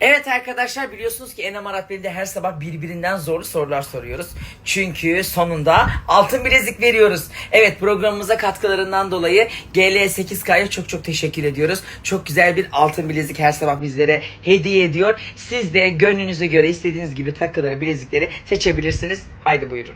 Evet arkadaşlar, biliyorsunuz ki Enem Aratbeli'de her sabah birbirinden zorlu sorular soruyoruz. Çünkü sonunda altın bilezik veriyoruz. Evet, programımıza katkılarından dolayı GL8K'ya çok çok teşekkür ediyoruz. Çok güzel bir altın bilezik her sabah bizlere hediye ediyor. Siz de gönlünüze göre istediğiniz gibi takıları, bilezikleri seçebilirsiniz. Haydi buyurun.